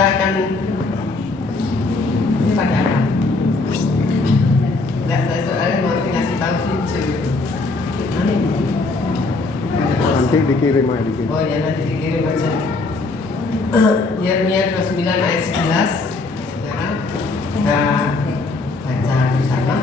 Kita akan ini pakai apa? Enggak, saya soalnya mau dikasih tahu video. Nanti dikirim aja dikirim. Oh ya, nanti dikirim aja. Yeremia 29 ayat 11. Saudara, kita baca bersama.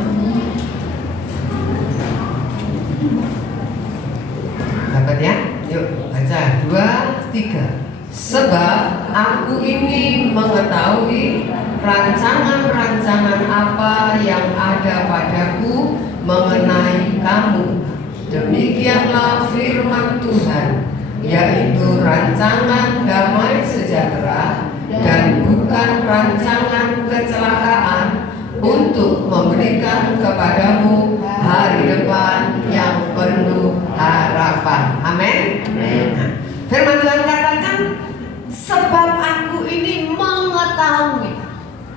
Dapat ya? Yuk baca 2, 3. Sebab aku ini mengetahui rancangan-rancangan apa yang ada padaku mengenai kamu. Demikianlah firman Tuhan, yaitu rancangan damai sejahtera dan bukan rancangan kecelakaan, untuk memberikan kepadamu hari depan yang penuh harapan. Amin. Firman Tuhan katakan, sebab aku ini mengetahui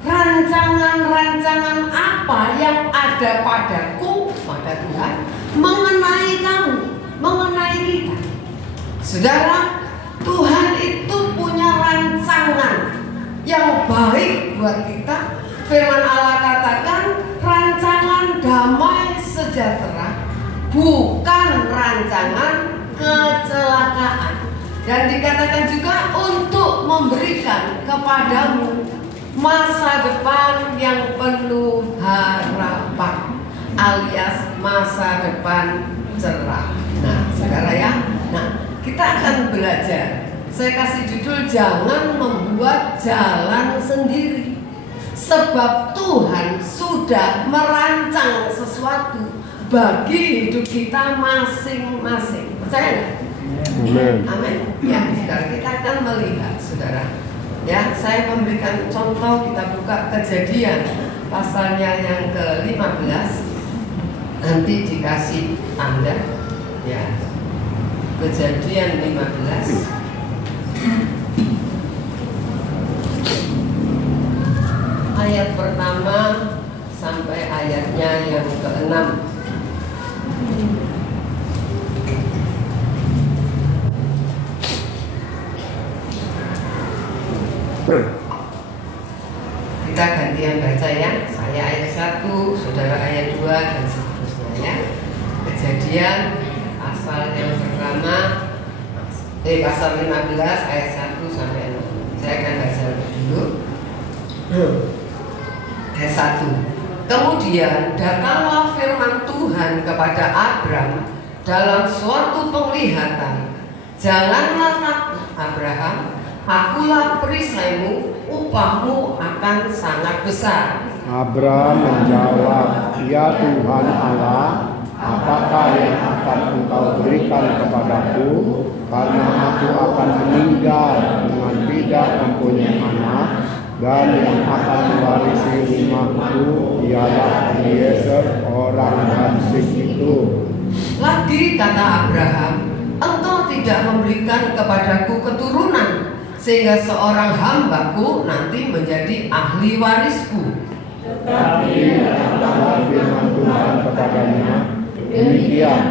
rancangan-rancangan apa yang ada padaku, pada Tuhan, mengenai kamu, mengenai kita. Saudara, Tuhan itu punya rancangan yang baik buat kita. Firman Allah katakan rancangan damai sejahtera, bukan rancangan kecelakaan. Dan dikatakan juga untuk memberikan kepadamu masa depan yang penuh harapan, alias masa depan cerah. Nah, saudara ya, kita akan belajar. Saya kasih judul, jangan membuat jalan sendiri. Sebab Tuhan sudah merancang sesuatu bagi hidup kita masing-masing. Percaya nggak? Amin. Amin. Ya, saudara, kita akan melihat, saudara. Ya, saya memberikan contoh, kita buka Kejadian pasalnya yang ke-15. Nanti dikasih tanda. Ya. Kejadian 15. Ayat pertama sampai ayatnya yang ke-6. Kita gantian baca ya. Saya ayat 1, saudara ayat 2, dan seterusnya ya. Kejadian pasal yang pertama, pasal 15 ayat 1 sampai 6. Saya akan baca dulu. Ayat 1. Kemudian datanglah firman Tuhan kepada Abram dalam suatu penglihatan. Janganlah takut, Abraham. Akulah perisaimu, upahmu akan sangat besar. Abram menjawab, ya Tuhan Allah, apakah yang akan engkau berikan kepadaku? Karena aku akan meninggal dengan tidak mempunyai anak, dan yang akan mewarisi rumahku ialah Eliezer orang Dansik itu. Lagi kata Abraham, engkau tidak memberikan kepadaku keturunan, sehingga seorang hambaku nanti menjadi ahli warisku. Tetapi datanglah firman Tuhan kepadanya, demikian,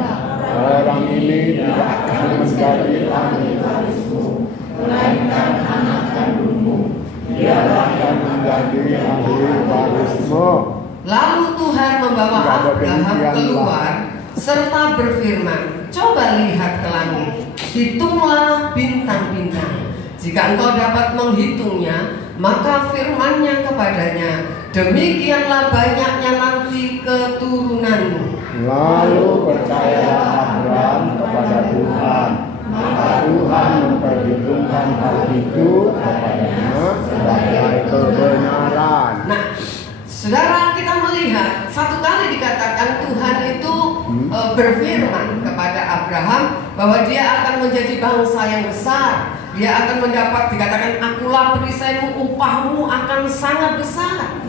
orang ini tidak akan menjadi ahli warismu, melainkan anak kandungmu, dialah yang menjadi ahli warismu. Lalu Tuhan membawa Abraham keluar serta berfirman, coba lihat ke langit, hitunglah bintang-bintang. Jika engkau dapat menghitungnya, maka firman-Nya kepadanya, demikianlah banyaknya nanti keturunanmu. Lalu percayalah Abram kepada Tuhan, maka Tuhan memperhitungkan hal itu kepadanya sebagai kebenaran. Nah, saudara, kita melihat satu kali dikatakan Tuhan itu berfirman kepada Abraham bahwa dia akan menjadi bangsa yang besar. Dia akan mendapat, dikatakan, akulah perisaimu, upahmu akan sangat besar.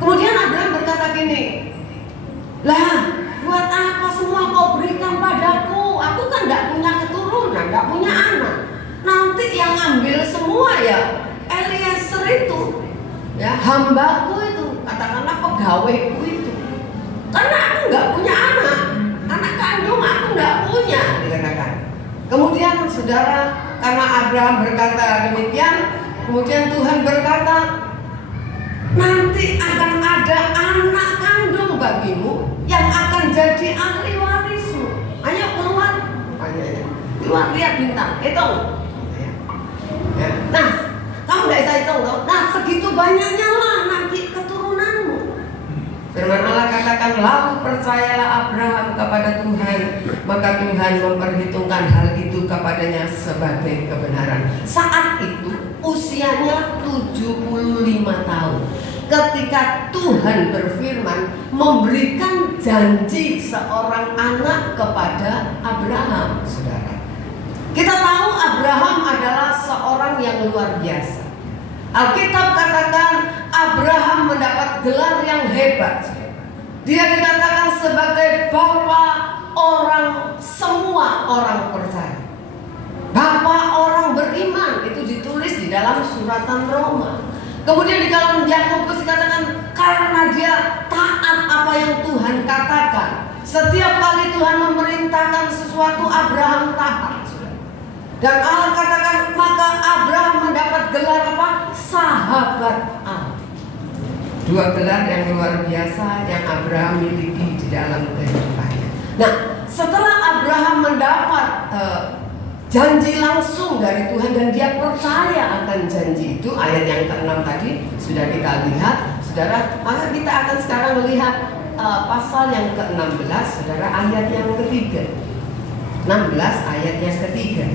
Kemudian Abraham berkata gini, lah, buat apa semua kau berikan padaku? Aku kan tidak punya keturunan, tidak punya anak. Nanti yang ngambil semua ya Eliezer itu, ya hambaku itu, katakanlah pegawaiku itu. Karena aku nggak punya anak kandung aku nggak punya, dikatakan. Kemudian saudara, karena Abraham berkata demikian, Kemudian Tuhan berkata, nanti akan ada anak kandung bagimu yang akan jadi ahli warismu. Ayo keluar, keluar, lihat bintang, hitung. Ya. Nah, kamu nggak bisa hitung loh. Nah, segitu banyaknya lah nanti keturunanmu. Firman Allah katakan, lalu percayalah Abraham kepada Tuhan, maka Tuhan memperhitungkan hal itu kepadanya sebagai kebenaran. Saat itu usianya 75 tahun. Ketika Tuhan berfirman memberikan janji seorang anak kepada Abraham, saudara. Kita tahu Abraham adalah seorang yang luar biasa. Alkitab katakan Abraham mendapat gelar yang hebat. Dia dikatakan sebagai bapa orang, semua orang percaya. Bapa orang beriman, itu ditulis di dalam suratan Roma. Kemudian di dalam Yakobus dikatakan karena dia taat apa yang Tuhan katakan. Setiap kali Tuhan memerintahkan sesuatu, Abraham taat. Dan Allah katakan maka Abraham mendapat gelar apa? Sahabat Allah. Dua gelar yang luar biasa yang Abraham miliki di dalam kehidupannya. Nah, setelah Abraham mendapat janji langsung dari Tuhan dan dia percaya akan janji itu, ayat yang ke-6 tadi sudah kita lihat, saudara. Maka kita akan sekarang melihat pasal yang ke-16, saudara, ayat yang ketiga. 16 ayat yang ketiga.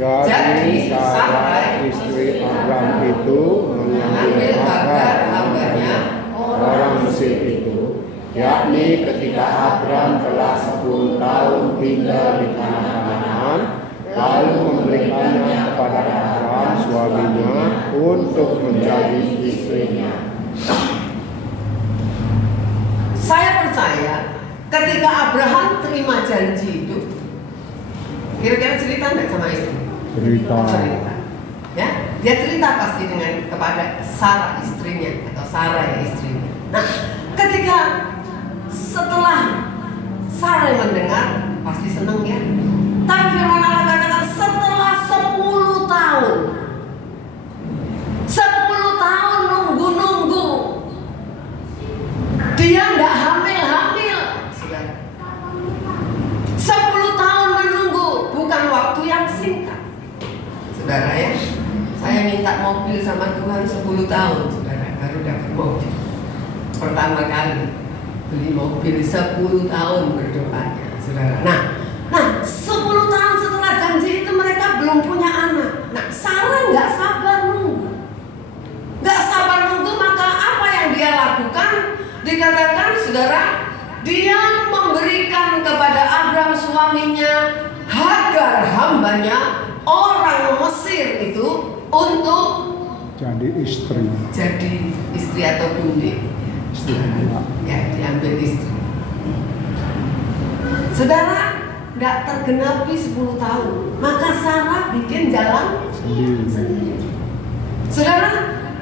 Jadi Sarai istri Abraham itu mengambil Hagar hambanya orang Mesir itu, yakni ketika Abraham telah 10 tahun tinggal di tanah Kanaan, lalu memberikannya kepada Abraham suaminya untuk menjadi istrinya. Saya percaya ketika Abraham terima janji itu, kira-kira cerita enggak sama istri? Cerita. Ya, dia cerita pasti dengan kepada Sarah istrinya atau Sarah istrinya. Nah, ketika setelah Sarah mendengar pasti senang ya. Tapi firman Allah katakan setelah 10 tahun 10 tahun nunggu dia enggak hamil. 10 tahun menunggu, bukan waktu yang singkat. Saudara ya, saya minta mobil sama Tuhan 10 tahun, saudara, baru dapat mobil. Pertama kali beli mobil 10 tahun berdoanya, saudara. Nah, 10 tahun setelah janji itu mereka belum punya anak. Nah, Sarah nggak sabar nunggu, maka apa yang dia lakukan? Dikatakan, saudara, dia memberikan kepada Abraham suaminya Hagar hambanya orang Mesir itu untuk jadi istri atau bundi. Ya, diambil istri. Saudara, tidak tergenapi 10 tahun, maka Sarah bikin jalan sendiri. Saudara,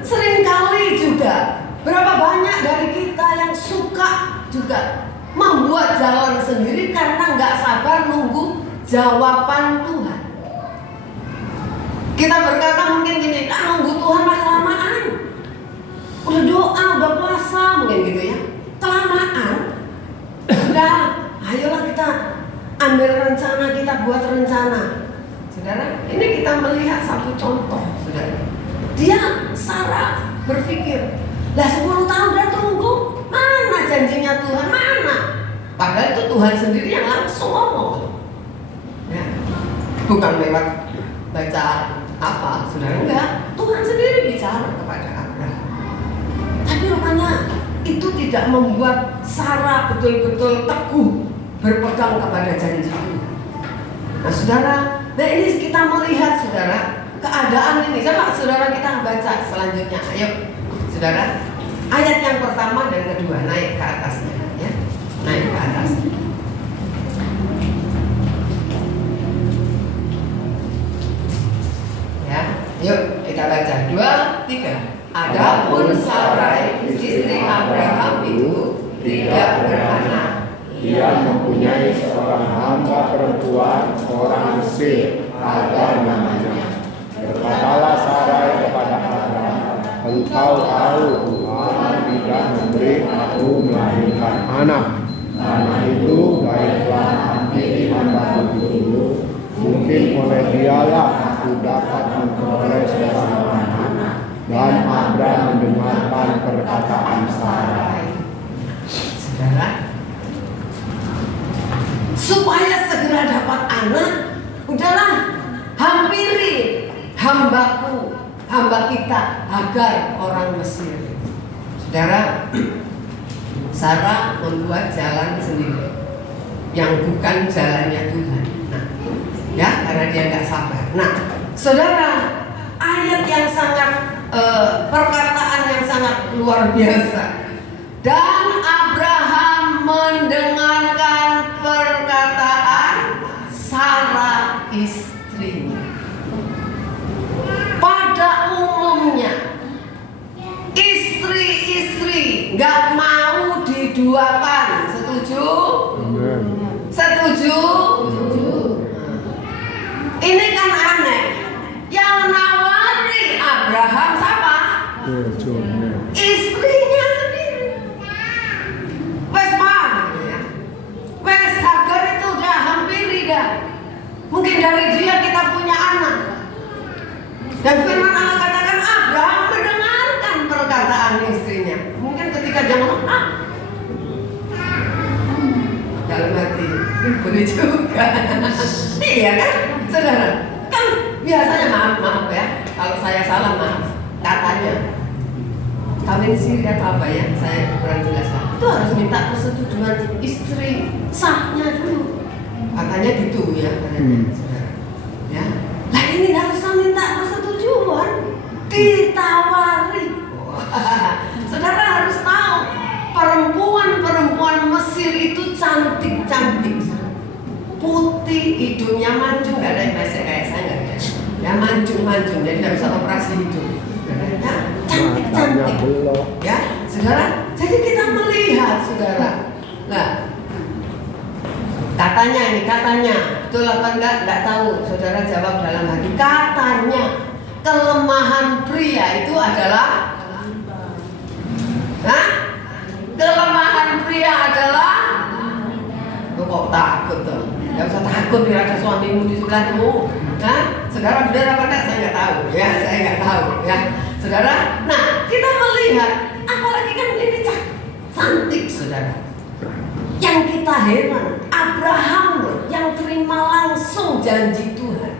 seringkali juga berapa banyak dari kita yang suka juga membuat jalan sendiri karena nggak sabar nunggu jawaban Tuhan. Kita berkata mungkin gini, nunggu Tuhan mah kelamaan. Udah doa, udah puasa mungkin gitu ya. Kelamaan. Udah, ayolah kita ambil rencana, kita buat rencana. Saudara, ini kita melihat satu contoh, saudara. Dia, Sarah, berpikir, lah 10 tahun udah tunggu, mana janjinya Tuhan, mana? Padahal itu Tuhan sendiri yang langsung ngomong. Ya. Bukan lewat baca apa, saudara, enggak. Tuhan sendiri bicara kepada Abraham. Tapi rupanya itu tidak membuat Sarah betul-betul teguh berpegang kepada janji Tuhan. Nah, saudara, ini kita melihat, saudara, keadaan ini. Coba saudara kita baca selanjutnya. Ayo, saudara, ayat yang pertama dan kedua, naik ke atasnya, ya, naik ke atas. Ya, Yuk kita baca 2, 3. Adapun Sarai istri Abraham itu tidak beranak. Dia mempunyai seorang hamba perempuan orang Mesir, Hagar namanya. Berkatalah Sarai kepada Abraham, engkau tahu Tuhan tidak memberi aku melahirkan anak. Karena itu baiklah hampiri hambaku dulu. Mungkin oleh dialah aku dapat memperoleh seorang anak. Dan Abraham mendengarkan perkataan Sarai. Saudara, supaya segera dapat anak, udahlah hampiri hambaku, hamba kita Hagar orang Mesir. Saudara, Sarah membuat jalan sendiri yang bukan jalannya Tuhan. Nah, ya, karena dia nggak sabar. Nah, saudara, ayat yang sangat perkataan yang sangat luar biasa. Dan Abraham mendengarkan perkataan Sarah istrinya. Pada umumnya istri-istri nggak mau diduakan, setuju? Setuju? Ini kan aneh. Yang nawari Abraham siapa? Istrinya sendiri. Wes paham gitu ya. Wes Hagar itu udah hampiri dah. Mungkin dari dia kita punya anak. Dan firman Allah katakan Abraham mendengarkan perkataan istrinya. Mungkin ketika dia ngomong, dalam hati, boleh juga. Iya kan, saudara? Kan biasanya maaf ya, kalau saya salah maaf. Katanya kawin siri atau apa ya, saya kurang jelas lah. Itu harus minta persetujuan istri sahnya dulu. Katanya gitu ya, katanya, saudara. Ya, lah ini harus minta persetujuan, ditawari. Saudara harus tahu, perempuan Mesir itu cantik-cantik, putih, hidungnya mancung, nggak ada yang bahasa kayak saya nggak ada. Ya mancung, jadi nggak bisa operasi hidung. Ya, cantik-cantik. Ya, saudara. Jadi kita melihat, saudara. Nah, katanya, betul apa enggak tahu. Saudara jawab dalam hati. Katanya kelemahan pria itu adalah, kelemahan pria adalah, kok takut tuh? Gak usah takut biar ada suamimu di sebelahmu. Saudara benar apa enggak? Saya nggak tahu. Ya, saya nggak tahu. Ya, saudara. Nah, kita melihat, apalagi kan ini cantik, saudara. Yang kita heran, Abraham loh, yang terima langsung janji Tuhan.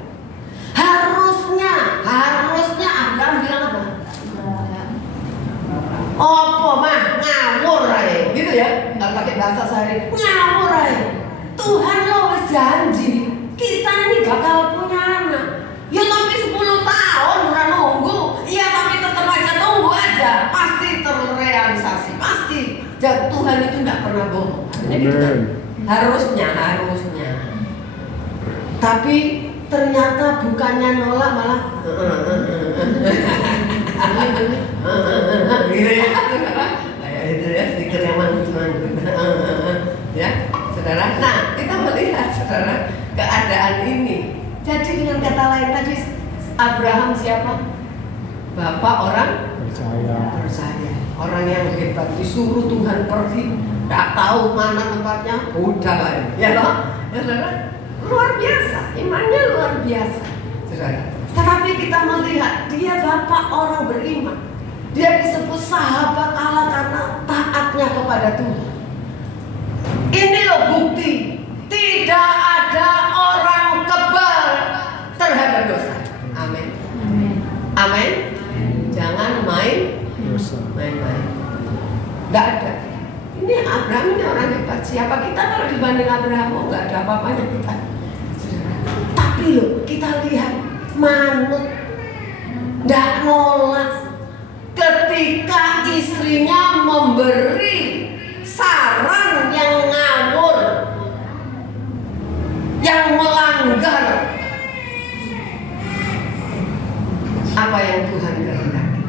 Harusnya Abraham bilang apa? Opo mah ngawur aja, gitu ya? Nggak pakai bahasa sehari, ngawur aja. Tuhan lo wis janji kita ini bakal punya anak. Ya tapi 10 tahun udah nunggu. Iya tapi tetap aja tunggu aja. Pasti terrealisasi. Pasti. Dan Tuhan itu nggak pernah bohong. Harusnya. Tapi ternyata bukannya nolak malah gitu ya. Itu ya stiker yang mantul. Ya, saudara. Nah, kita melihat, saudara, keadaan ini. Jadi dengan kata lain tadi, Abraham siapa? Bapak orang percaya. Orang yang hebat, disuruh Tuhan pergi, tak tahu mana tempatnya, udah lah ya loh. Ya saudara, luar biasa, imannya luar biasa, saudara. Tetapi kita melihat dia bapak orang beriman. Dia disebut sahabat Allah karena taatnya kepada Tuhan. Ini loh bukti, tidak ada orang kebal terhadap dosa. Amin. Amin. Jangan main. Nggak ada. Ini Abraham ini orang hebat. Siapa kita kalau dibanding Abraham? Oh, nggak ada apa-apanya kita. Tapi loh, kita lihat manut, nggak nolak. Ketika istrinya memberi saran yang ngawur, yang melanggar apa yang Tuhan kehendaki.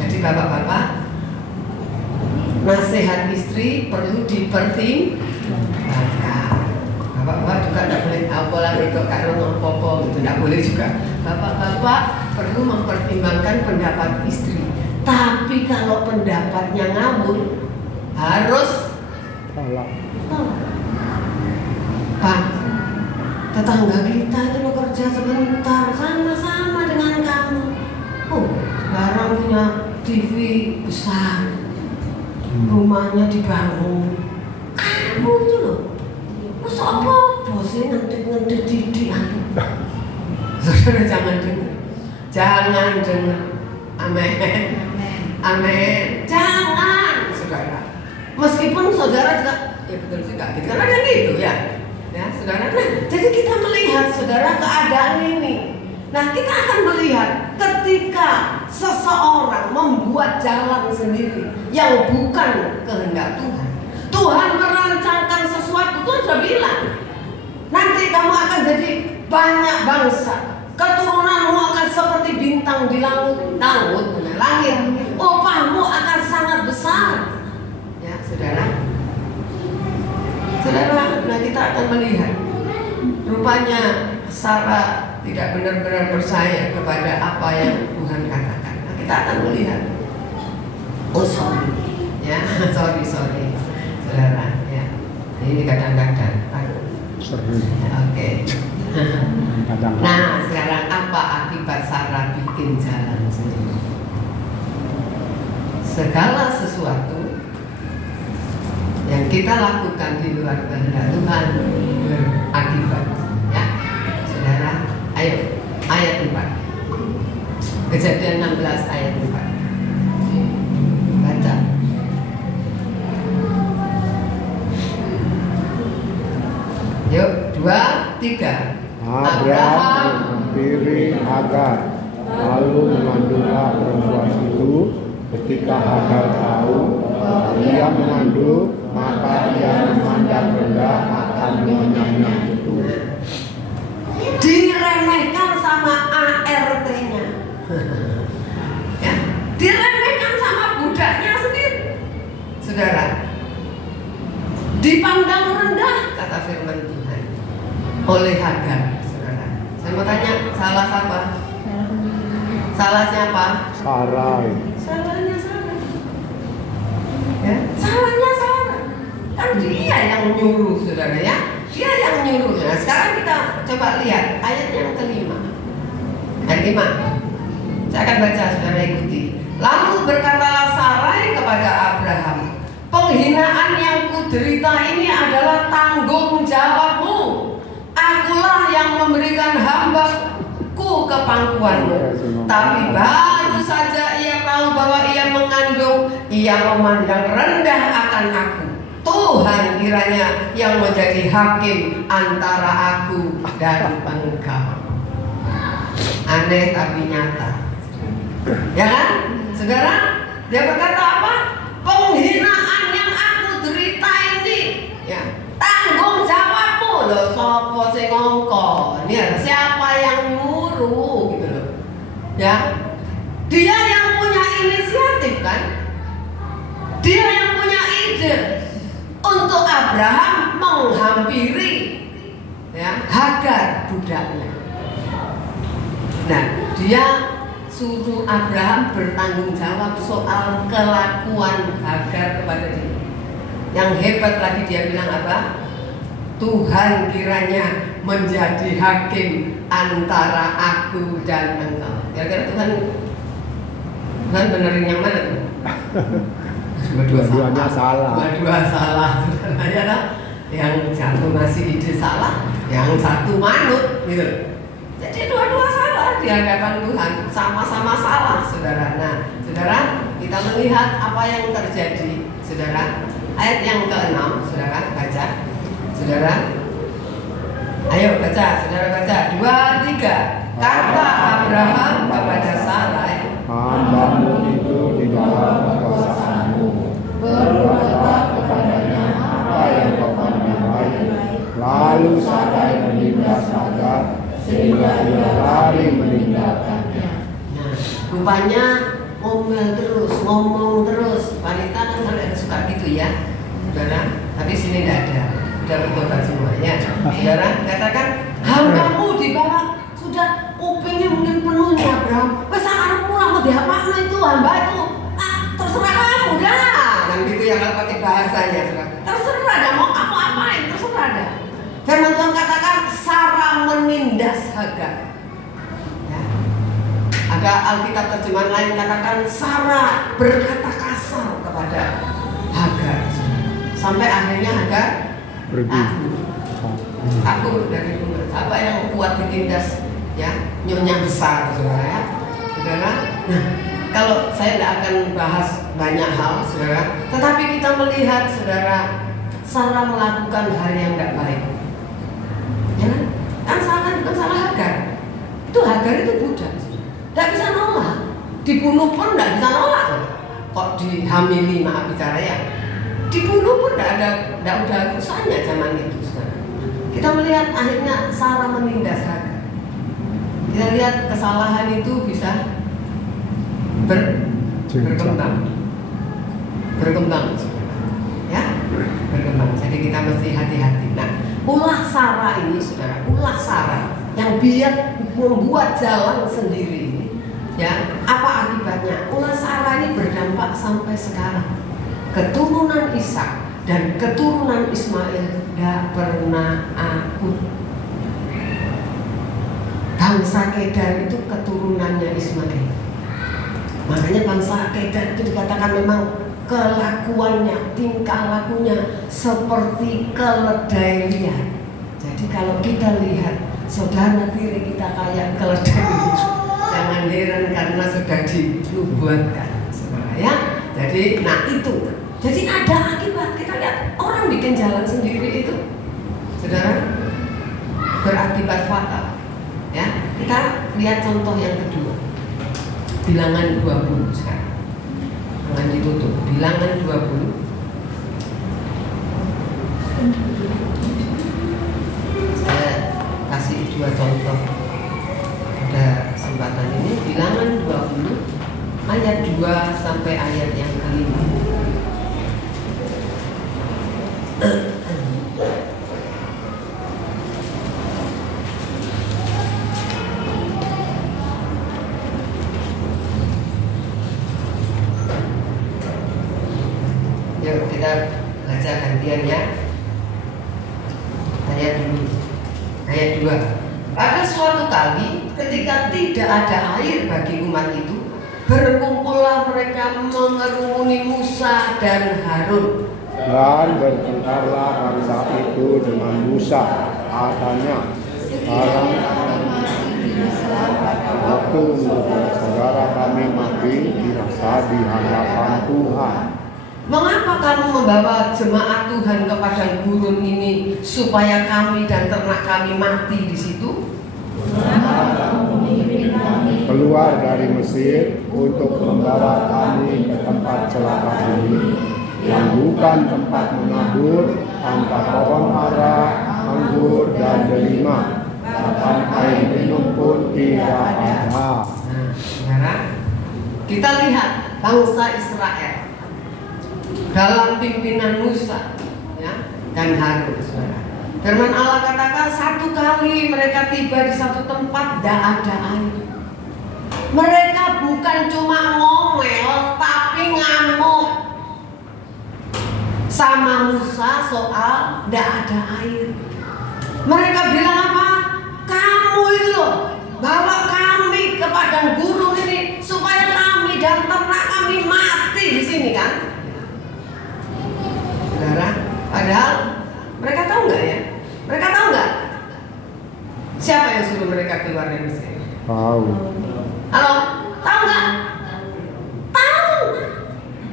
Jadi bapak-bapak, nasihat istri perlu dipertimbangkan. Bapak-bapak juga tidak boleh apalah itu karena ngopo-ngopo itu tidak boleh juga. Bapak-bapak perlu mempertimbangkan pendapat istri. Tapi kalau pendapatnya ngawur, harus salah. Pak, tetangga kita itu mau kerja sebentar, sama-sama dengan kamu. Oh, sekarang punya TV besar, rumahnya dibangun. Kamu itu loh, masa apa bosnya ngedit-ngedit didik aku. Saudara jangan dengar, jangan dengar. Amin, amin. Jangan, saudara. Meskipun saudara juga, ya betul juga, gitu. Karena ada gitu ya. Ya, saudara. Nah, jadi kita melihat saudara keadaan ini. Nah, kita akan melihat ketika seseorang membuat jalan sendiri yang bukan kehendak Tuhan. Tuhan merancangkan sesuatu, Tuhan sudah bilang, nanti kamu akan jadi banyak bangsa. Keturunanmu akan seperti bintang di langit. Upahmu akan sangat besar. Ya, saudara. Saudara, nah kita akan melihat rupanya Sarah tidak benar-benar percaya kepada apa yang Tuhan katakan. Nah, kita akan melihat. Oh sorry, ya sorry, saudara. Ya, ini kadang-kadang. Oke. Nah, sekarang apa akibat Sarah bikin jalan sendiri? Segala sesuatu yang kita lakukan di luar kehendak Tuhan berakibat, ya, saudara. Ayo, ayat 4, Kejadian 16 ayat 4, baca. Yuk, 2, 3. Abraham menghampiri Hagar, lalu mengandunglah perempuan itu. Ketika Hagar tahu ia mengandung, maka ia memandang rendah akan menyanyi itu. Diremehkan sama ART-nya, ya, diremehkan sama budaknya sendiri, saudara. Dipandang rendah, kata firman Tuhan, oleh Hagar, saudara. Saya mau tanya, salah siapa? Salah siapa? Sarai. Salahnya Sarah. Ya, salahnya Sarah. Kan dia yang nyuruh, saudara, ya. Dia yang nyuruh. Nah, sekarang kita coba lihat ayat yang kelima. Ayat 5. Saya akan baca, saudara ikuti. Lalu berkatalah Sarai kepada Abraham, penghinaan yang kuderita ini adalah tanggung jawabmu. Akulah yang memberikan hambaku ke pangkuanmu. Tapi baru saja ia tahu bahwa ia mengandung, ia memandang rendah akan aku. Tuhan kiranya yang menjadi hakim antara aku dan engkau. Aneh tapi nyata, ya kan, saudara? Dia berkata apa? Penghinaan yang aku derita ini, ya, tanggung jawabmu. Loh, sopo sing ngongkon? Ya, siapa yang nyuruh gitu loh. Ya, dia yang punya inisiatif kan? Dia yang punya ide untuk Abraham menghampiri, ya, Hagar budaknya. Nah, dia suruh Abraham bertanggung jawab soal kelakuan Hagar kepada dia. Yang hebat lagi dia bilang apa? Tuhan kiranya menjadi hakim antara aku dan engkau. Kira-kira Tuhan benerin yang mana tuh? Dua-duanya salah. Dua-dua salah. Ya, kan? Yang satu ngasih ide salah, yang satu manut, gitu. Jadi dua-dua salah di hadapan Tuhan, sama-sama salah, saudara. Nah, saudara, kita melihat apa yang terjadi, saudara. Ayat yang ke-6, saudara, baca. Saudara, ayo baca, saudara baca. 2, 3. Kata Abraham kepada Sarai, hambamu itu di dalam kekuasaanmu, berbuatlah kepadanya apa yang kau pandai. Lalu Sarai menindas Hagar sehingga ia lari meninggalkan rupanya ngomel terus, ngomong terus. Wanita kan kalian suka gitu ya, saudara. Tapi sini tidak ada, sudah bertobat semuanya. Saudara, katakan hambamu di bawah sudah kupingnya mungkin penuhnya Abraham. Wes arepmu lah mau diapakan itu hamba itu. Terserah kamu dah. Kan gitu ya kalau pakai bahasanya, saudara. Terserah dah mau kamu apain, terserah dah. Firman Tuhan katakan Sarah menindas Hagar. Ada Alkitab terjemahan lain katakan Sarah berkata kasar kepada Hagar. Sampai akhirnya Hagar Pergi. aku dari rumah. Apa yang kuat ditindas ya, nyonya besar saudara ya. Saudara, nah kalau saya tidak akan bahas banyak hal saudara, tetapi kita melihat saudara Sarah melakukan hal yang tidak baik. Ya kan salah, bukan salah Hagar. Itu Hagar itu budak. Tidak bisa nolak, dibunuh pun tidak bisa nolak. Kok dihamili, maaf bicara ya, dibunuh pun tidak ada usahanya zaman itu. Saudara. Kita melihat akhirnya Sarah menindas Hagar. Kita lihat kesalahan itu bisa berkembang, ya, berkembang. Jadi kita mesti hati-hati. Nah, ulah Sarah ini, saudara, ulah Sarah yang biar membuat jalan sendiri. Ya, apa akibatnya? Ulah Sarah ini berdampak sampai sekarang. Keturunan Ishak dan keturunan Ismail tidak pernah akur. Bangsa Kedar itu keturunannya Ismail. Makanya bangsa Kedar itu dikatakan memang kelakuannya, tingkah lakunya seperti keledai liar. Jadi kalau kita lihat saudara tiri kita kayak keledai liar, jangan heran karena sudah dinubuatkan, saudara ya. Jadi, nah itu. Jadi ada akibat. Kita lihat orang bikin jalan sendiri itu, saudara, berakibat fatal. Ya, kita lihat contoh yang kedua. Bilangan 20 sekarang. Jangan ditutup. Bilangan 20. Saya kasih dua contoh. Pada kesempatan ini bilangan 20 ayat 2 sampai ayat yang kelima. Yuk kita baca gantian ya. Ayat dulu. Ayat 2. Pada suatu kali ketika tidak ada air bagi umat itu, berkumpullah mereka mengerumuni Musa dan Harun. Dan bertengkarlah bangsa itu dengan Musa, katanya, sekarang waktu saudara kami mati dirasa di hadapan Tuhan. Mengapa kamu membawa jemaat Tuhan ke padang gurun ini supaya kami dan ternak kami mati di situ? Keluar dari Mesir untuk membawa kami ke tempat celaka ini, yang bukan tempat menabur, tanpa pohon ara, anggur dan delima, bahkan air minum pun tidak ada. Nah, sekarang kita lihat bangsa Israel dalam pimpinan Musa ya, dan Harun. Firman Allah katakan satu kali mereka tiba di satu tempat tidak ada air. Mereka bukan cuma ngomel tapi ngamuk sama Musa soal tidak ada air. Mereka bilang apa? Kamu itu loh bawa kami ke padang gurun ini supaya kami dan ternak kami mati di sini kan? Saudara, padahal mereka tahu nggak ya? Mereka tahu nggak? Siapa yang suruh mereka keluar dari Mesir? Tahu. Halo, tahu nggak? Tahu.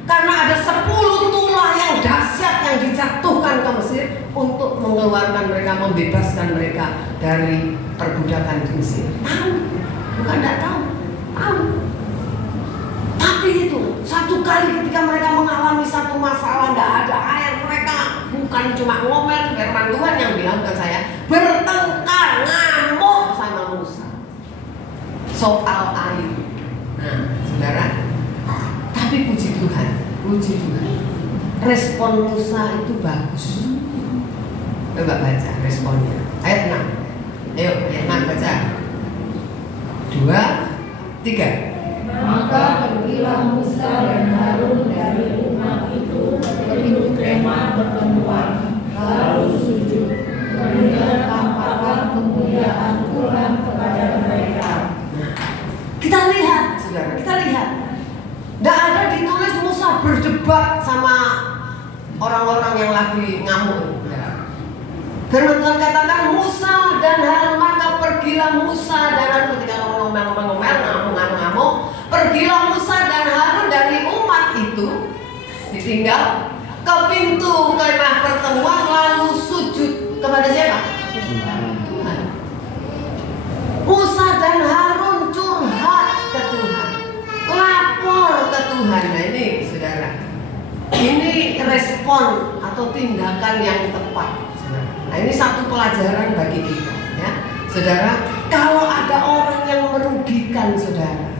Karena ada 10 tulah yang dahsyat yang dijatuhkan ke Mesir untuk mengeluarkan mereka, membebaskan mereka dari perbudakan di Mesir. Tahu, bukan tidak tahu. Tahu. Tapi itu satu kali ketika mereka mengalami satu masalah tidak ada air, mereka bukan cuma ngomel, firman Tuhan yang bilang ke saya, bertengkar, ngamuk sama Musa soal air. Nah, saudara. Tapi puji Tuhan, respon Musa itu bagus. Coba baca responnya, ayat 6. Ayo, ayat 6 baca. 2, 3. Maka pergilah Musa dan Harun dari umat itu ke pintu kemah pertemuan, lalu sujud. Kemudian tampakkan kemuliaan Tuhan kepada mereka. Kita lihat, saudara, kita lihat. Tidak ada ditulis Musa berdebat sama orang-orang yang lagi ngamuk. Firman Tuhan katakan Musa dan Harun, maka pergilah Musa dan Harun, ketika ngomel-ngomel, ngamuk-ngamuk, pergilah Musa dan Harun dari umat itu, ditinggal ke pintu kemah pertemuan, lalu sujud kepada siapa? Tuhan. Musa dan Harun curhat ke Tuhan, lapor ke Tuhan. Nah ini saudara, ini respon atau tindakan yang tepat. Nah ini satu pelajaran bagi kita, ya, saudara. Kalau ada orang yang merugikan saudara,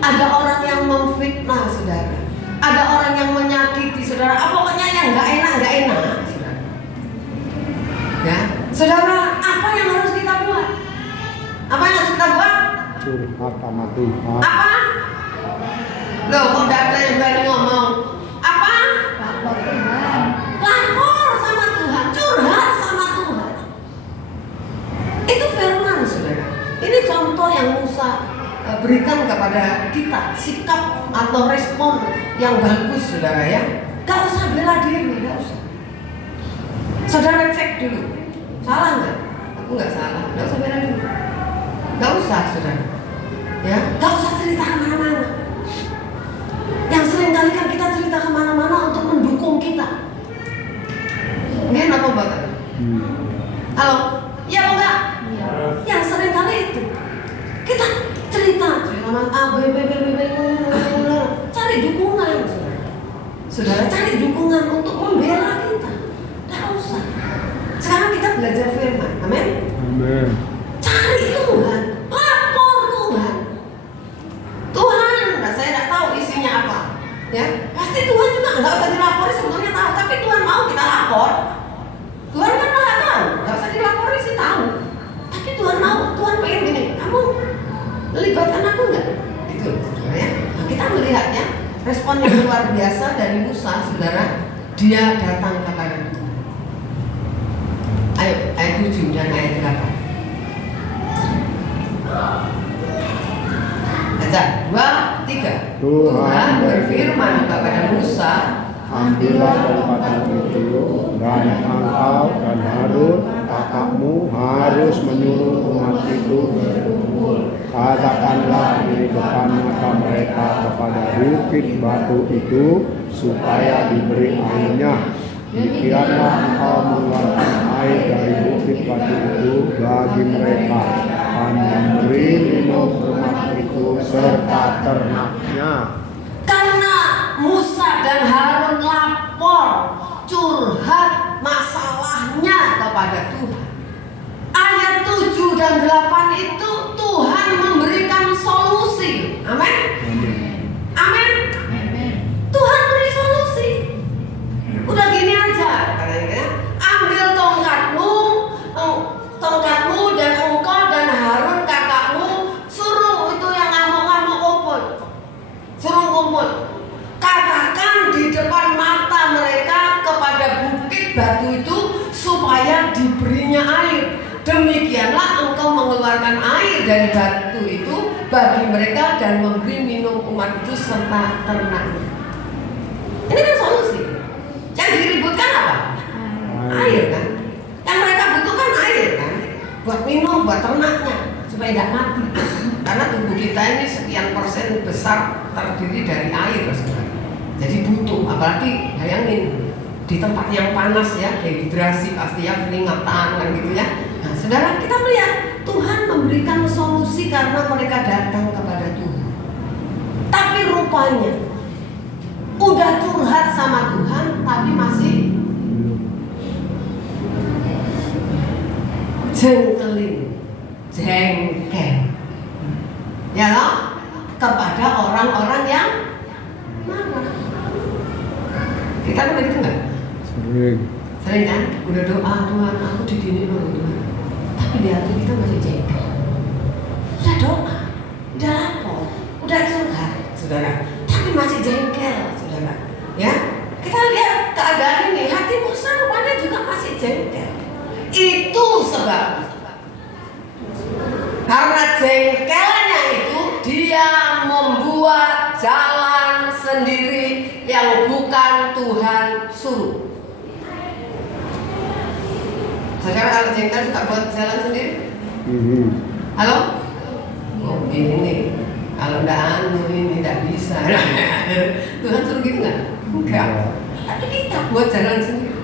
ada orang yang memfitnah saudara, ada orang yang menyakiti saudara, pokoknya yang nggak enak, saudara. Ya, saudara, apa yang harus kita buat? Apa yang harus kita buat? Curhat sama Tuhan. Apa? Loh, kok nggak ada yang berani ngomong? Apa? Lapor Tuhan. Lapor sama Tuhan, curhat sama Tuhan. Itu firman, saudara. Ini contoh yang Musa berikan kepada kita, sikap atau respon yang bagus, saudara, ya. Gak usah bela diri, gak usah. Saudara cek dulu, salah nggak? Aku nggak salah, gak usah bela diri. Gak usah, saudara. Ya, gak usah cerita kemana-mana. Yang sering kali kan kita cerita kemana-mana untuk mendukung kita. Nggak apa Bapak? Halo? Iya apa enggak? Iya. Yang sering kali itu kita cerita mas A, B, cari dukungan, saudara, cari dukungan untuk membela kita. Nggak usah. Sekarang kita belajar firman, amin? Amin. Cari Tuhan, lapor Tuhan. Tuhan, nah saya nggak tahu isinya apa, ya. Pasti Tuhan juga nggak usah dilapori, sebetulnya tahu, tapi Tuhan mau kita lapor. Tuhan kan nggak tahu, nggak usah dilapori sih tahu. Tapi Tuhan mau, Tuhan pengen gini, kamu melibatkan aku nggak? Itu, saudara, ya. Nah, kita melihatnya respon yang luar biasa dari Musa, saudara. Dia datang kepada Tuhan. Ayo, ayat 7 dan ayat 8. Baca, 2, 3. Tuhan berfirman kepada Musa, ambillah daripada itu, dan engkau dan Harun kakakmu harus menyuruh umat itu berkumpul. Katakanlah di depan mata mereka kepada bukit batu itu supaya diberi airnya. Demikianlah engkau mengeluarkan air dari bukit batu itu bagi mereka dan memberi minum umat itu serta ternaknya. karena Musa dan Harun lapor, curhat masalahnya kepada Tuhan. Ayat 7 dan 8 itu Tuhan memberikan solusi. Amin. Amin. Tuhan beri solusi. Udah gini aja, katanya, ambil tongkatmu dan engkau dan Harun kakakmu, suruh itu yang ngamuk-ngamuk kumpul. Suruh kumpul. Katakan di depan mata mereka kepada bukit batu itu supaya diberinya air. Demikianlah engkau mengeluarkan air dari batu itu bagi mereka dan memberi minum umat itu serta ternaknya. Ini kan solusi. Yang diributkan apa? Air kan. Yang mereka butuhkan air kan. Buat minum, buat ternaknya supaya tidak mati. Karena tubuh kita ini sekian persen besar terdiri dari air, saudara. Jadi butuh, apalagi bayangin di tempat yang panas ya, dehidrasi pasti ya, keringatan kan gitu ya. Nah, saudara, kita melihat Tuhan memberikan solusi karena mereka datang kepada Tuhan. Tapi rupanya udah curhat sama Tuhan, tapi masih jengkel. Ya loh? kepada orang-orang yang marah. Kita pernah gitu nggak? Sering kan? Udah doa, Tuhan aku digini loh Tuhan, tapi di hati kita masih jengkel. Udah doa, udah lapor, udah curhat, saudara, tapi masih jengkel, saudara. Ya, kita lihat keadaan ini, hati Musa rupanya juga masih jengkel. Itu sebab karena jengkelnya itu dia membuat jalan sendiri yang bukan Tuhan suruh. Saudara kalau jengkel suka buat jalan sendiri? Halo? Oh ini nih, kalau ini tidak bisa. Tuhan suruh gitu nggak? Enggak. Tapi kita buat jalan sendiri.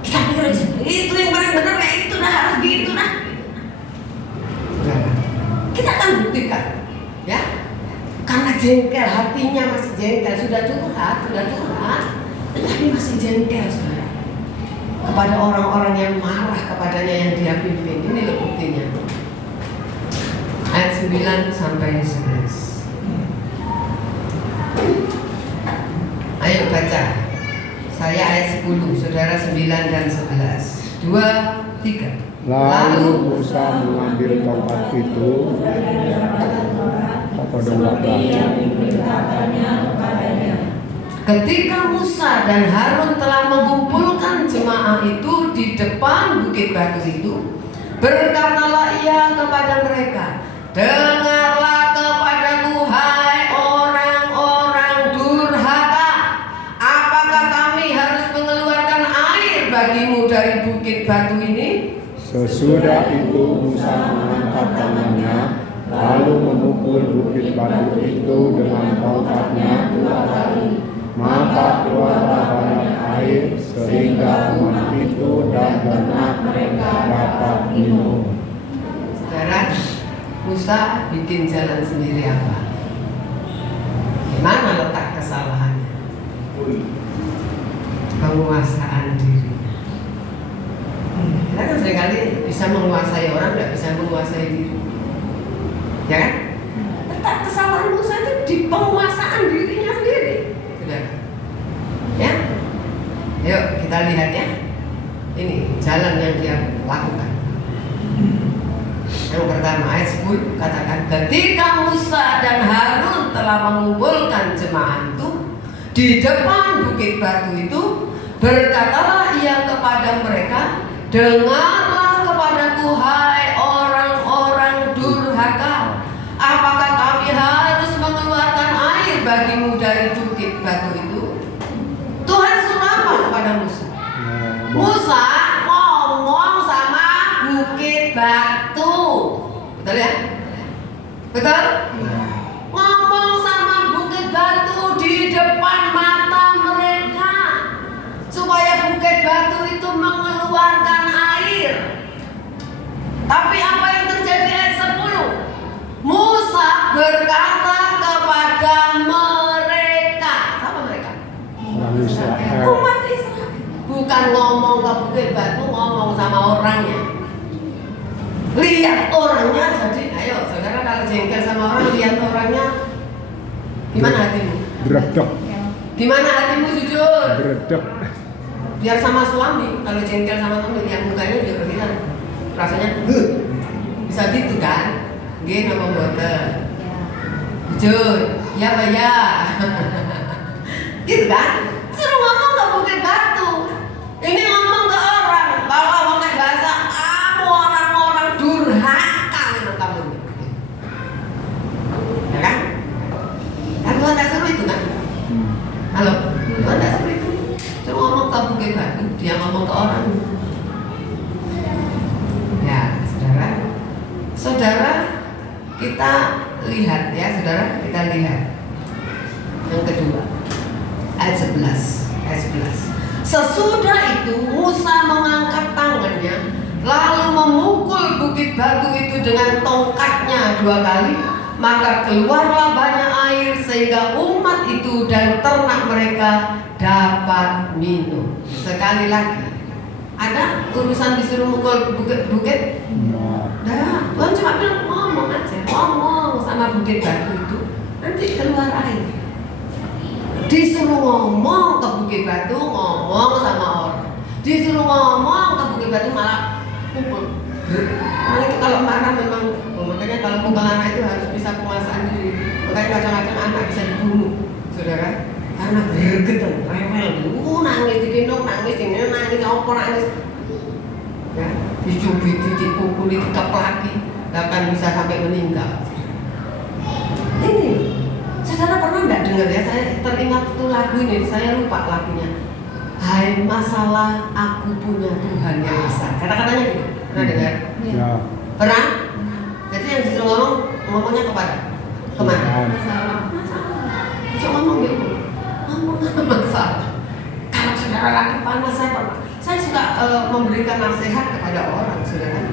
Kita pikir itu yang paling benar, ya itu dah harus gitu dah. Kita akan buktikan, ya. Karena jengkel, hatinya masih jengkel, sudah curhat, tapi masih jengkel, saudara. Kepada orang-orang yang marah kepadanya yang dia pimpin. Ini loh buktinya. Ayat 9 sampai 11. Ayo baca. Saya ayat 10, saudara 9 dan 11. 2, 3. Lalu Musa mengambil tongkat itu. Apa dong Ketika Musa dan Harun telah mengumpulkan jemaah itu di depan bukit batu itu, berkatalah ia kepada mereka, dengarlah kepadaku hai orang-orang durhaka, apakah kami harus mengeluarkan air bagimu dari bukit batu ini? Sesudah itu Musa mengangkat tangannya, lalu memukul bukit batu itu dengan tongkatnya 2 kali. Maka keluarlah banyak air sehingga umat itu dan ternak mereka dapat minum. Saudara, Musa bikin jalan sendiri apa? Di mana letak kesalahannya? Penguasaan diri. Kita kan seringkali bisa menguasai orang, tidak bisa menguasai diri. Ya kan? Letak kesalahan Musa itu di penguasaan dirinya sendiri. Sudah. Ya? Yuk kita lihat ya. Ini jalan yang dia lakukan. Yang pertama ayat 10 katakan, ketika Musa dan Harun telah mengumpulkan jemaah itu di depan bukit batu itu, berkatalah ia kepada mereka, dengarlah kepadaku hai orang-orang durhaka, apakah kami harus mengeluarkan air bagimu dari bukit batu itu? Tuhan suruh apa kepada Musa? Musa ngomong sama bukit batu. Betul ya? Betul? Ngomong sama bukit batu di depan mata mereka, supaya bukit batu itu mengeluarkan air. Tapi apa yang terjadi ayat 10? Musa berkata kepada mereka. Apa mereka? Umat Israel. Bukan ngomong ke bukit batu, ngomong sama orangnya. Lihat orangnya. Jadi ayo saudara, kalau jengkel sama orang, lihat orangnya. Gimana hatimu? Bredek. Gimana hatimu, jujur? Bredek. Biar sama suami, kalau jengkel sama suami, lihat mukanya dia berhilang. Rasanya bisa gitu kan? Gini apa boten? Jujur, ya Pak ya. Gitu kan? Suruh ngomong ke bukit batu. Ini ngomong ke orang, bahwa pakai bahasa kamu orang-orang durhaka memang kamu. Ya kan? Kan Tuhan tak suruh itu kan? Halo, Tuhan tak suruh itu. Suruh ngomong ke bukit batu, dia ngomong ke orang. Ya, saudara, kita lihat ya, saudara, kita lihat yang kedua, ayat 11. Sesudah itu Musa mengangkat tangannya, lalu memukul bukit batu itu dengan tongkatnya 2 kali, maka keluarlah banyak air sehingga umat itu dan ternak mereka dapat minum. Sekali lagi, ada urusan disuruh mukul bukit? Nah, Tuhan cuma bilang ngomong aja, ngomong sama bukit batu itu nanti keluar air. Disuruh ngomong ke Bukit Batu, ngomong sama orang. Disuruh ngomong ke Bukit Batu malah kumpul. Nah itu kalau marah memang, makanya kalau pukul anak itu harus bisa penguasaan diri. Makanya kadang-kadang anak bisa dibunuh, saudara. Karena gregetan, rewel, nangis, digendong, nangis, opor nangis. Ya, dicubit, dipukuli, dikeplaki, bahkan bisa sampai meninggal. Ini, saudara pernah nggak dengar ya? Saya teringat itu lagu ini, saya lupa lagunya. Hai masalah, aku punya Tuhan yang besar. Kata-katanya gitu, pernah dengar? Ya. Pernah? Jadi yang disuruh ngomongnya kemana? Masalah. Cuma ngomong gitu, ngomong masalah. Kalau saudara lagi panas, saya suka memberikan nasihat kepada orang, saudara.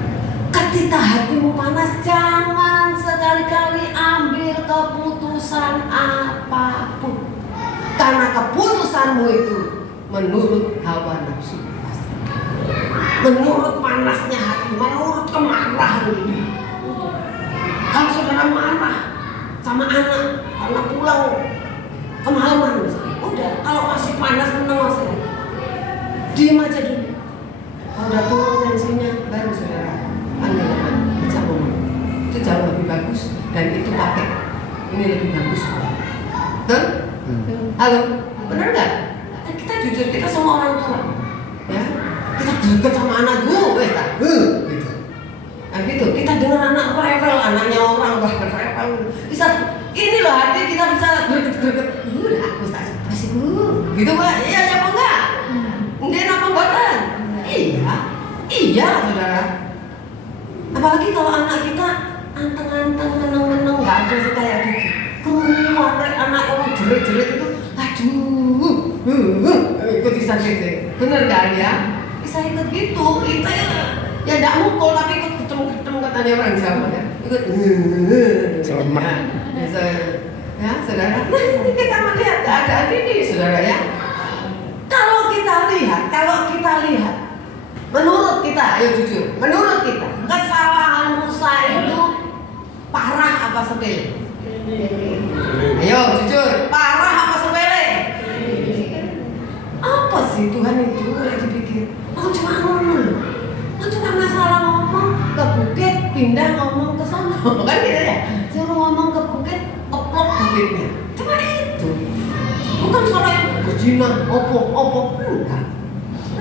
Ketika hatimu panas, jangan sekali-kali ambil keputusan apapun. Karena keputusanmu itu menurut hawa nafsu, menurut panasnya hati, menurut kemarahan itu. Kalau saudara marah sama anak karena pulang kemalaman, udah kalau masih panas menengah saya, diam aja dulu. Kalau udah turun tensinya, baru saudara panggil anak, bisa ngomong. Itu jauh lebih bagus dan itu pakai ini lebih bagus. Betul? Halo, benar nggak? Kita jujur, kita semua orang tua, ya. Kita dekat sama anak gue, gitu. Nah gitu, kita dengan anak rewel, anaknya orang bahkan rewel. Bisa, ini loh hati kita bisa greget. Udah aku tak stres gitu Pak. Iya apa enggak? Mungkin apa buatan? Iya saudara. Apalagi kalau anak kita anteng-anteng, meneng-meneng, nggak ada sih kayak gitu. Keluar anak orang jerit-jerit itu, ikut disakiti. Bener kan ya? Bisa ikut gitu, kita ya nggak mukul tapi ikut ketem-ketem katanya orang Jawa ya. Ikut Selamat. Ya saudara. Nah ini kita melihat keadaan ini saudara ya. Kalau kita lihat, menurut kita, ayo jujur, menurut kita kesalahan Musa itu parah apa sepele? Ayo jujur, parah apa sepele? Apa sih Tuhan itu lagi dipikir? Cuma ngomong, cuma masalah ngomong ke bukit, pindah ngomong ke sana, kan gitu ya? Suruh ngomong ke bukit, keplok bukitnya. Cuma itu, bukan soal yang berzina, opo,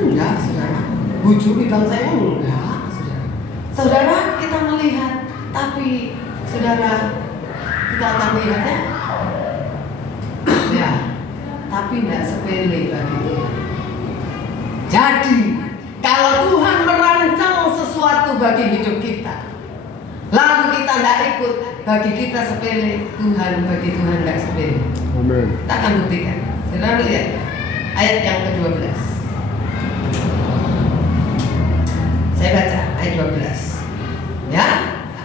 enggak, saudara. Bujuri bangsa ini enggak, saudara. Saudara kita melihat, tapi saudara kita akan lihatnya, ya, tapi tidak sepele bagi Tuhan. Jadi, kalau Tuhan merancang sesuatu bagi hidup kita, lalu kita tidak ikut, bagi kita sepele, bagi Tuhan tidak sepele. Amin. Kita akan buktikan. Saudara lihat ayat yang ke-12. Saya baca ayat 12. Ya.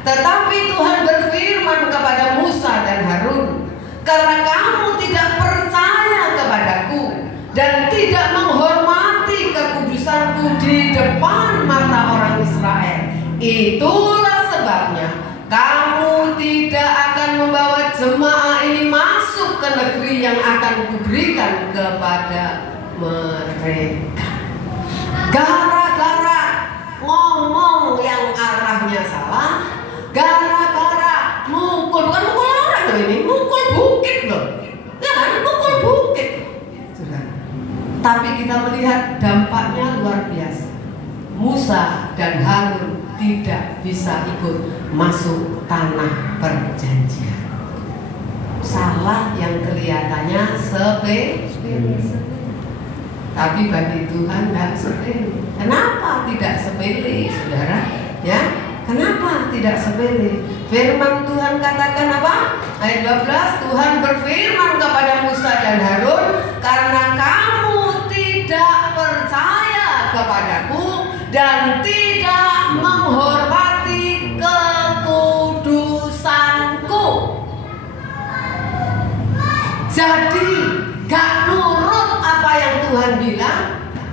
Tetapi Tuhan berfirman kepada Musa dan Harun, karena kamu tidak percaya kepadaku dan tidak menghormati kekudusanku di depan mata orang Israel, itulah sebabnya kamu tidak akan membawa jemaah ini masuk ke negeri yang akan kuberikan kepada mereka. Gara-gara ngomong yang arahnya salah, gara-gara mukul, bukan mukul orang loh ini, mukul bukit loh, ya kan, mukul bukit. Tapi kita melihat dampaknya luar biasa. Musa dan Harun tidak bisa ikut masuk tanah perjanjian. Salah yang kelihatannya sepele, tapi bagi Tuhan tidak sepele. Kenapa tidak sepele, saudara? Ya, kenapa tidak sepele? Firman Tuhan katakan apa? Ayat 12, Tuhan berfirman kepada Musa dan Harun, karena kamu tidak percaya kepadaku dan tidak menghormati kekudusanku. Jadi gak nurut apa yang Tuhan bilang,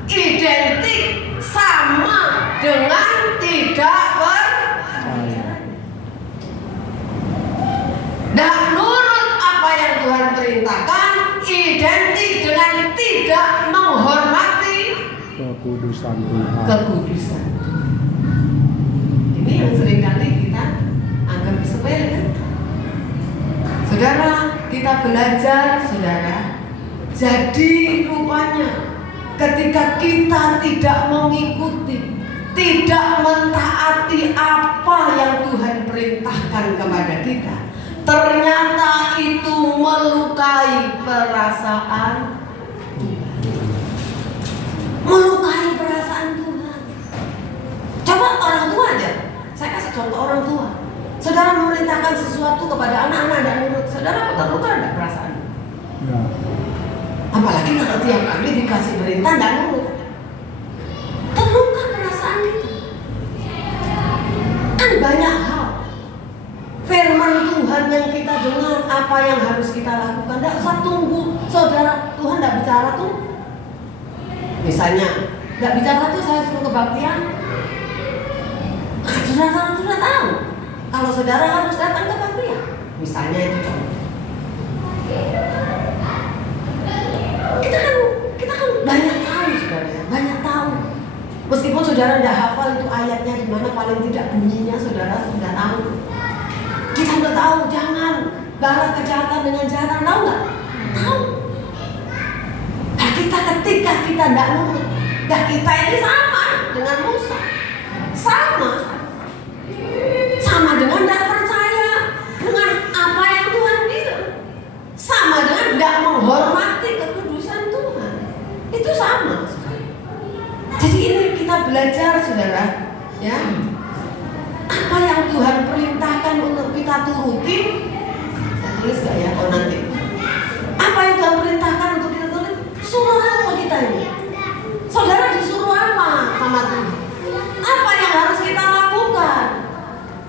identik sama dengan tidak percaya. Gak nurut apa yang dengan tidak menghormati kekudusan Tuhan. kekudusan. Ini yang seringkali kita anggap sepele kan? Saudara, kita belajar, saudara. Jadi rupanya ketika kita tidak mengikuti, tidak mentaati apa yang Tuhan perintahkan kepada kita, ternyata itu melukai perasaan Tuhan. Melukai perasaan Tuhan. Coba orang tua aja. Saya kasih contoh orang tua. Saudara memerintahkan sesuatu kepada anak-anak dan nurut, saudara betul-betul ada perasaan. Ya. Apalagi kalau tiap kali dikasih perintah dan nurut, terluka perasaan kita. Kan banyak hal firman Tuhan yang kita dengar, apa yang harus kita lakukan. Tidak usah tunggu, saudara. Tuhan tidak bicara tuh. Misalnya, tidak bicara tuh saya suruh kebaktian. Saudara sudah tahu kalau saudara harus datang kebaktian. Misalnya itu contoh. Kita kan banyak tahu, saudara, banyak tahu. Meskipun saudara tidak hafal itu ayatnya di mana, paling tidak bunyinya saudara sudah tahu. Kita udah tahu, jangan balas kejahatan dengan kejahatan, tahu nggak? Tahu. Nah, kita ketika kita tidak nurut, dan kita ini sama dengan Musa, sama dengan tidak percaya dengan apa yang Tuhan bilang, sama dengan tidak menghormati kekudusan Tuhan, itu sama. Jadi ini kita belajar, saudara, ya. Apa yang Tuhan perintahkan untuk kita turuti, saya tulis gak ya? Oh nanti. Apa yang Tuhan perintahkan untuk kita turuti? Suruh apa kita ini? Saudara disuruh apa sama Tuhan? Apa yang harus kita lakukan?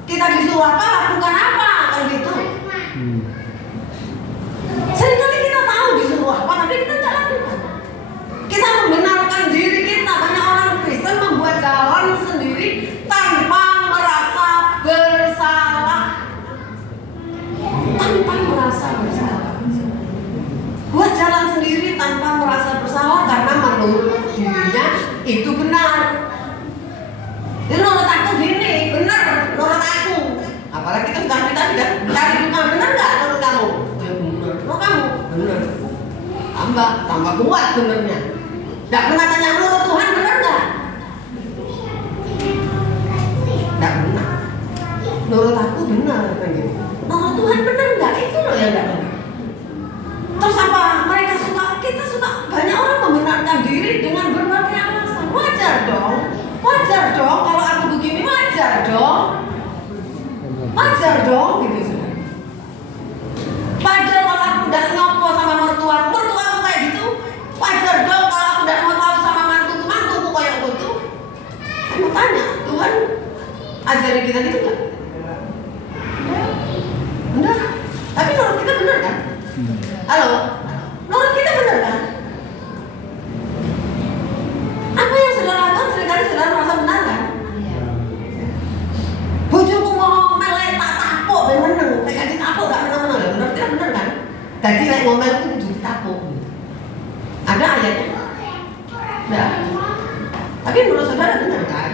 Kita disuruh apa? Lakukan apa? Kan gitu. Seringkali kita tahu disuruh apa, tapi kita tidak lakukan. Kita membenarkan diri kita. Banyak orang Kristen membuat jalan sendiri tanpa merasa bersalah. Buat jalan sendiri tanpa merasa bersalah karena menurut dirinya itu benar. Jadi menurut aku gini, benar menurut aku. Apalagi kita sudah cari Tuhan, benar nggak menurut kamu? Ya benar. Menurut kamu? Benar. Tambah kuat benernya. Nggak pernah tanya menurut Tuhan benar nggak? Nggak benar. Menurut aku benar kan gitu. Menurut Tuhan benar nggak? Itu loh yang nggak benar. Terus apa? Kita suka banyak orang membenarkan diri dengan berbagai alasan. Wajar dong kalau aku begini, wajar dong gitu. Wajar kalau aku udah nyopo sama mertua aku kayak gitu. Wajar dong kalau aku udah nyopo sama mantuku kayak gitu. Saya mau tanya, Tuhan ajari kita gitu nggak? Benar. Tapi menurut kita benar kan? Halo? Menurut kita benar kan? Apa yang saudara lakukan seringkali saudara merasa benar kan? Bojoku ngomel tak tapuk ben meneng, nek ditapuk gak meneng-meneng. Menurut kita benar kan? Tadi nek ngomel itu kudu ditapuk. Ada ayatnya? Enggak. Tapi menurut saudara benar kan?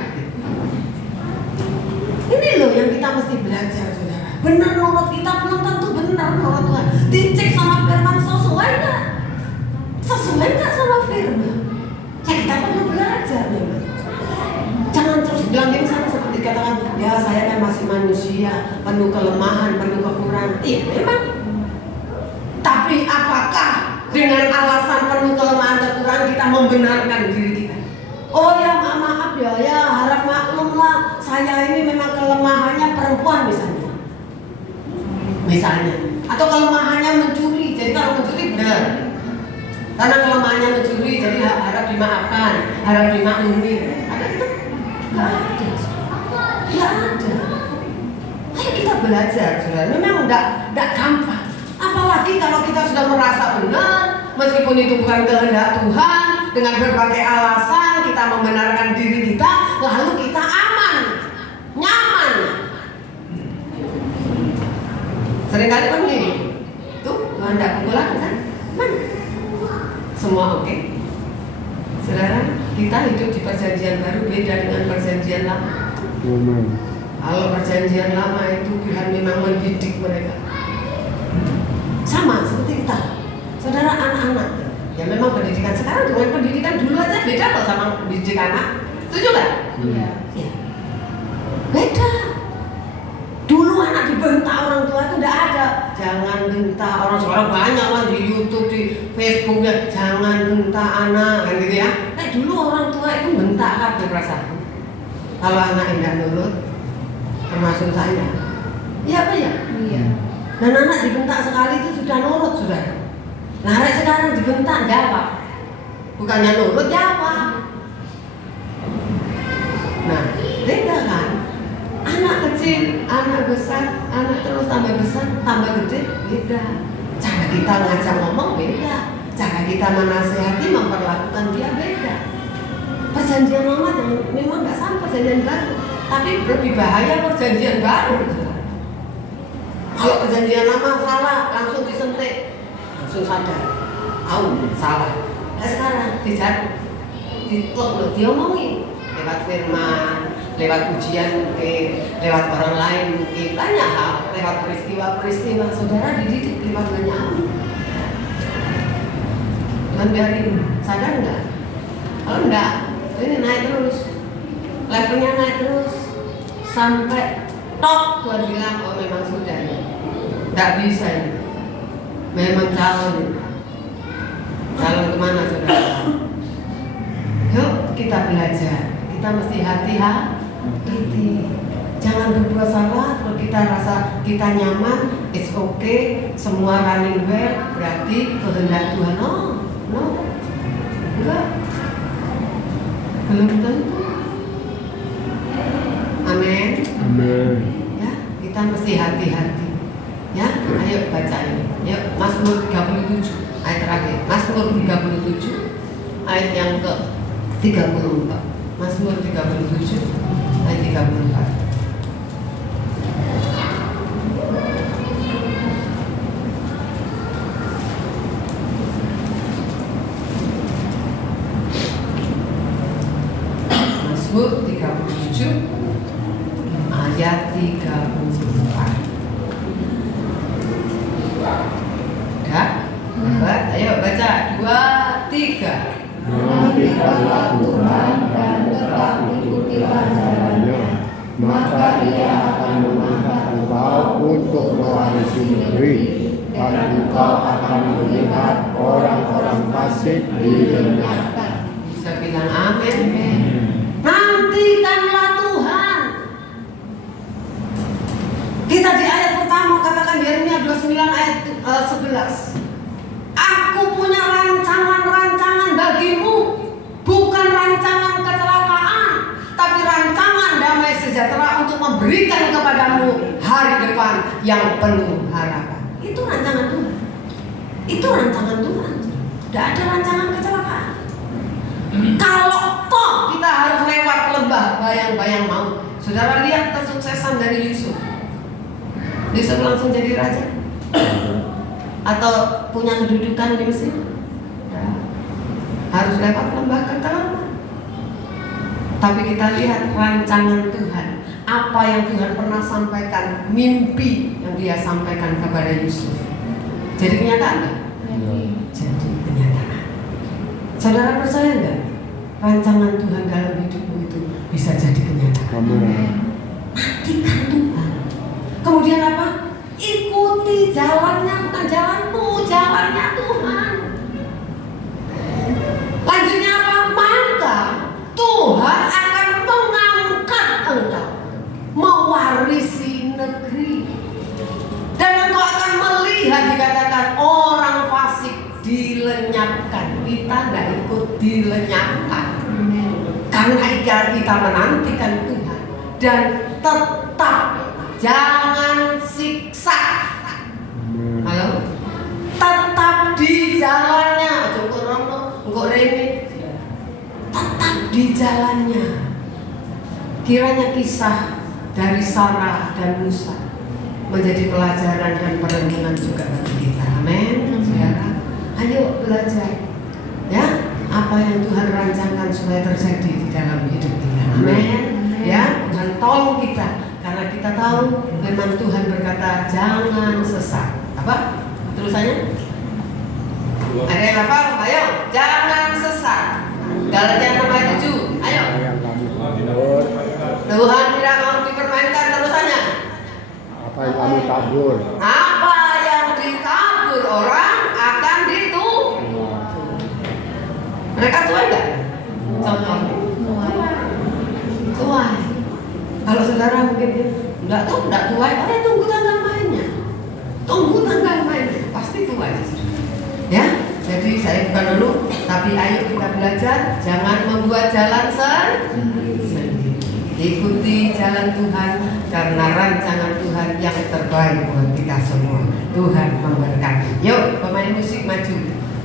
Ini loh yang kita mesti belajar, saudara. Benar menurut kita belum tentu benar menurut Tuhan. Dicek sama firman sesuai nggak? Sesuai nggak sama firman? Ya kita perlu belajar memang. Jangan terus bilang gini sama seperti katakan, ya saya kan masih manusia, penuh kelemahan, penuh kekurangan. Iya memang. Tapi apakah dengan alasan penuh kelemahan kekurangan kita membenarkan diri kita? Oh ya maaf ya harap maklum lah, saya ini memang kelemahannya perempuan misalnya, atau kelemahannya mencuri. Jadi kalau mencuri benar, karena kelemahannya mencuri jadi harap dimaafkan, harap dimaklumi. Ada gitu? Nggak ada. Ayo kita belajar, saudara. Memang nggak gampang. Apalagi kalau kita sudah merasa benar, meskipun itu bukan kehendak Tuhan, dengan berbagai alasan kita membenarkan diri kita, lalu kita aman, nyaman. Seringkali kan gini, tuh Tuhan tidak pulang kan? Mana? Semua oke? Saudara, kita hidup di perjanjian baru beda dengan perjanjian lama. Amen. Kalau perjanjian lama itu Tuhan memang mendidik mereka. Sama seperti kita. Saudara, anak-anak ya memang pendidikan sekarang dengan pendidikan dulu aja beda loh sama pendidik anak. Setuju nggak? Iya. Ya. Beda. Dulu anak dibentak orang tua itu udah ada. Jangan bentak, orang sekarang banyak lah di YouTube, di Facebook ya. Jangan bentak anak, kan gitu ya. Nah dulu orang tua itu bentak kan perasaan. Kalau anak tidak nurut, termasuk saya. Iya apa ya? Iya. Dan anak dibentak sekali itu sudah nurut sudah. Nah sekarang dibentak jawab. Bukannya nurut jawab. Nah beda kan? Anak kecil, anak besar, anak terus tambah besar, tambah gede, beda. Cara kita ngajak ngomong beda. Cara kita menasehati, memperlakukan dia beda. Perjanjian lama memang nggak sama perjanjian baru, tapi lebih bahaya perjanjian baru. Kalau perjanjian lama salah, langsung disentik, langsung sadar, salah. Nah sekarang dijatuh, ditlok, diomongin lewat firman, lewat ujian mungkin, lewat orang lain mungkin, banyak hal, lewat peristiwa-peristiwa. Saudara dididik lewat banyak hal. Tuhan biarin, sadar enggak? Kalau enggak, ini naik terus, levelnya naik terus, sampai top. Tuhan bilang, oh memang sudah ya, enggak bisa ini, memang calon kemana saudara? Yuk kita belajar. Kita mesti hati-hati. Jangan berbuat salah kalau kita rasa kita nyaman, it's okay, semua running well, berarti kehendak Tuhan. No, enggak, belum tentu. Amin. Amen. Ya, kita mesti hati-hati. Ya, ayo baca ini. Yuk, Mazmur 37 ayat terakhir. Mazmur 37 ayat yang ke 34. Mazmur 37 ayat 34. Mazmur 37 ayat 34. Ya? Ayo baca 2, 3. Nantikanlah Tuhan dan tetap ikutilah jalannya, maka Ia akan mengangkat engkau untuk mewarisi negeri, dan engkau akan melihat orang-orang fasik dilenyapkan. Bisa bilang amin. Nantikanlah Tuhan. Kita di ayat pertama katakan Yeremia 29 ayat 11. Aku punya rancangan-rancangan bagimu, bukan rancangan kecelakaan, tapi rancangan damai sejahtera untuk memberikan kepadamu hari depan yang penuh harapan. Itu rancangan Tuhan. Itu rancangan Tuhan. Tidak ada rancangan kecelakaan. Kalau toh kita harus lewat lembah bayang-bayang maut. Saudara lihat kesuksesan dari Yusuf. Yusuf langsung jadi raja. Atau punya kedudukan di Mesir, ya. Harus lewat lembah kekelaman. Tapi kita lihat rancangan Tuhan, apa yang Tuhan pernah sampaikan, mimpi yang Dia sampaikan kepada Yusuf. Jadi kenyataan nggak? Jadi kenyataan. Saudara percaya nggak? Rancangan Tuhan dalam hidupmu itu bisa jadi kenyataan. Nantikan Tuhan. Kemudian apa? Ikuti jalannya, bukan jalanmu, jalannya Tuhan. Lanjutnya apa? Maka Tuhan akan mengangkat engkau mewarisi negeri, dan engkau akan melihat, dikatakan orang fasik dilenyapkan. Kita tidak ikut dilenyapkan, karena kita menantikan Tuhan dan tetap jangan siksa. Halo? Tetap di jalannya. Cukup rono, enggak remeh. Tetap di jalannya. Kiranya kisah dari Sarah dan Musa menjadi pelajaran dan perenungan juga bagi kita. Amin. Saudara, ayo belajar apa yang Tuhan rancangkan supaya terjadi di dalam hidup kita. Amin. Ya, Tuhan tolong kita karena kita tahu memang Tuhan berkata jangan sesat. Apa? Terusannya? Ada yang hafal? Ayo, jangan sesat. Galatia 6:7. Ayo. Yang kami tabur, Tuhan tidak mau dipermainkan. Terusannya. apa yang kami tabur, Apa yang ditabur orang akan dituai. Mereka tuai nggak? Contohnya. Tuai. Kalau saudara mungkin nggak tuai, tunggu tanggal mainnya. Tunggu tanggal mainnya, pasti tuai. Ya, jadi saya bukan dulu, tapi ayo kita belajar, jangan membuat jalan sendiri. Ikuti jalan Tuhan karena rancangan Tuhan yang terbaik buat kita semua. Tuhan memberkati. Yuk, pemain musik maju.